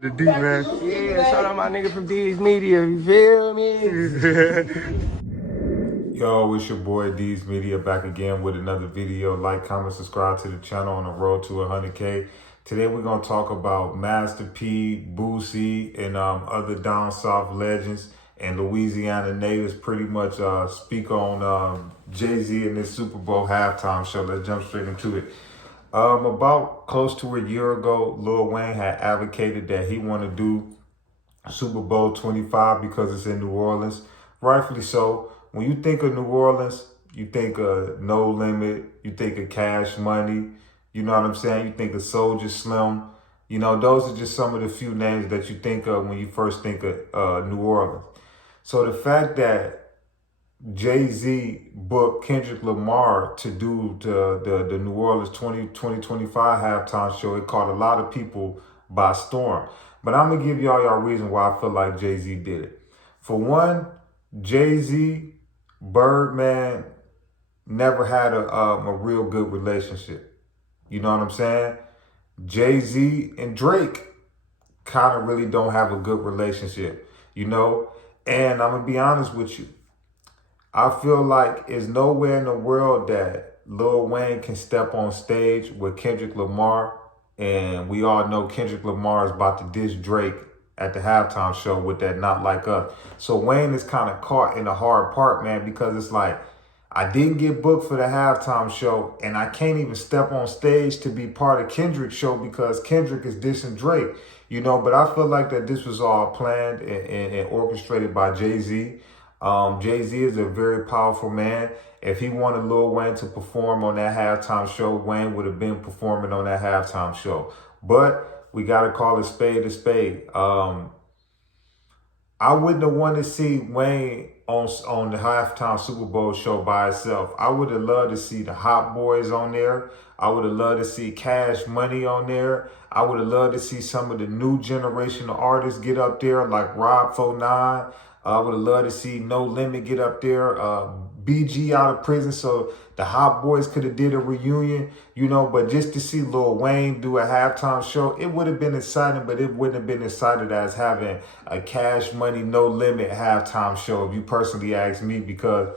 The D, man. Yeah, shout out my nigga from D's Media, you feel me? Yo, it's your boy D's Media back again with another video. Like, comment, subscribe to the channel on the road to 100K. Today we're going to talk about Master P, Boosie, and other down south legends and Louisiana natives pretty much speak on Jay-Z and his Super Bowl halftime show. Let's jump straight into it. About close to a year ago, Lil Wayne had advocated that he want to do Super Bowl 25 because it's in New Orleans. Rightfully so. When you think of New Orleans, you think of No Limit, you think of Cash Money, you know what I'm saying? You think of Soulja Slim. You know, those are just some of the few names that you think of when you first think of New Orleans. So the fact that Jay-Z booked Kendrick Lamar to do the New Orleans 2025 halftime show, it caught a lot of people by storm. But I'm going to give y'all reason why I feel like Jay-Z did it. For one, Jay-Z, Birdman never had a real good relationship. You know what I'm saying? Jay-Z and Drake kind of really don't have a good relationship, you know? And I'm going to be honest with you. I feel like there's nowhere in the world that Lil Wayne can step on stage with Kendrick Lamar. And we all know Kendrick Lamar is about to diss Drake at the halftime show with that Not Like Us. So Wayne is kind of caught in a hard part, man, because it's like, I didn't get booked for the halftime show and I can't even step on stage to be part of Kendrick's show because Kendrick is dissing Drake, you know, but I feel like that this was all planned and orchestrated by Jay-Z. Jay-Z is a very powerful man. If he wanted Lil Wayne to perform on that halftime show, Wayne would have been performing on that halftime show. But we got to call a spade a spade. I wouldn't have wanted to see Wayne on the halftime Super Bowl show by itself. I would have loved to see the Hot Boys on there. I would have loved to see Cash Money on there. I would have loved to see some of the new generation of artists get up there like Rob 49. I would have loved to see No Limit get up there, BG out of prison, so the Hot Boys could have did a reunion, you know, but just to see Lil Wayne do a halftime show, it would have been exciting, but it wouldn't have been excited as having a Cash Money, No Limit halftime show, if you personally ask me, because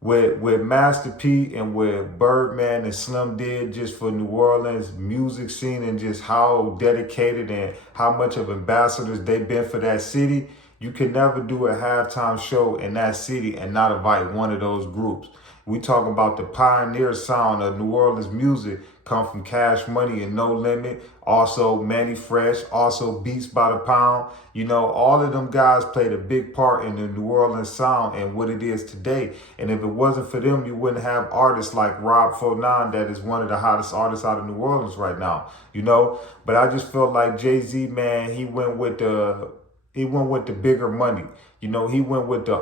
with Master P and with Birdman and Slim did just for New Orleans music scene and just how dedicated and how much of ambassadors they've been for that city, you can never do a halftime show in that city and not invite one of those groups. We talk about the pioneer sound of New Orleans music come from Cash Money and No Limit, also Manny Fresh, also Beats by the Pound. You know, all of them guys played a big part in the New Orleans sound and what it is today. And if it wasn't for them, you wouldn't have artists like Rob 49 that is one of the hottest artists out of New Orleans right now, you know. But I just felt like Jay-Z, man, he went with the bigger money. You know, he went with the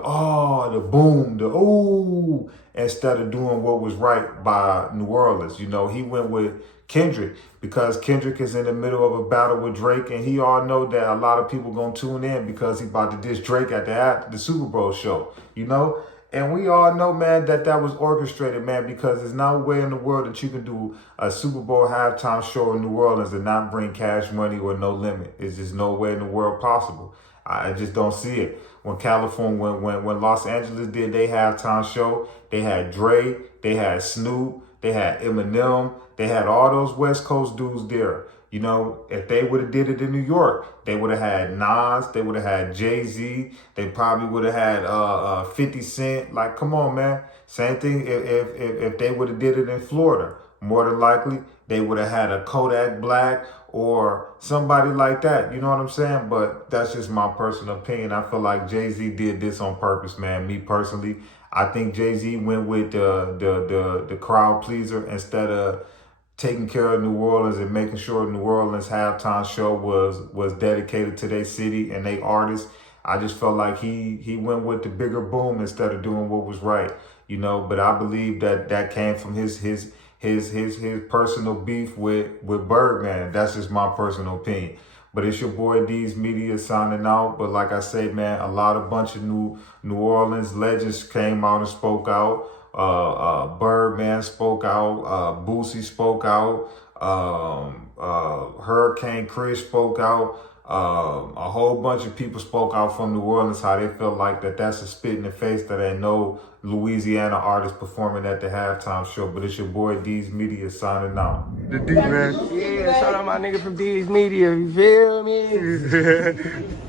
boom, the ooh, instead of doing what was right by New Orleans. You know, he went with Kendrick because Kendrick is in the middle of a battle with Drake, and he all know that a lot of people gonna tune in because he about to diss Drake at the Super Bowl show, you know? And we all know, man, that was orchestrated, man, because there's no way in the world that you can do a Super Bowl halftime show in New Orleans and not bring Cash Money or No Limit. It's just no way in the world possible. I just don't see it. When California, when Los Angeles did their halftime show, they had Dre, they had Snoop, they had Eminem, they had all those West Coast dudes there. You know, if they would have did it in New York, they would have had Nas, they would have had Jay-Z, they probably would have had 50 Cent. Like, come on, man. Same thing if they would have did it in Florida. More than likely, they would have had a Kodak Black or somebody like that. You know what I'm saying? But that's just my personal opinion. I feel like Jay-Z did this on purpose, man. Me personally, I think Jay-Z went with the crowd pleaser instead of taking care of New Orleans and making sure New Orleans halftime show was dedicated to their city and their artists. I just felt like he went with the bigger boom instead of doing what was right, you know. But I believe that came from his personal beef with Birdman. That's just my personal opinion. But it's your boy D's Media signing out. But like I say, man, a bunch of New Orleans legends came out and spoke out. Birdman spoke out. Boosie spoke out. Hurricane Chris spoke out. A whole bunch of people spoke out from New Orleans how they felt like that's a spit in the face that ain't no Louisiana artist performing at the halftime show. But it's your boy D's Media signing out. The D, man. Yeah, shout out my nigga from D's Media, you feel me?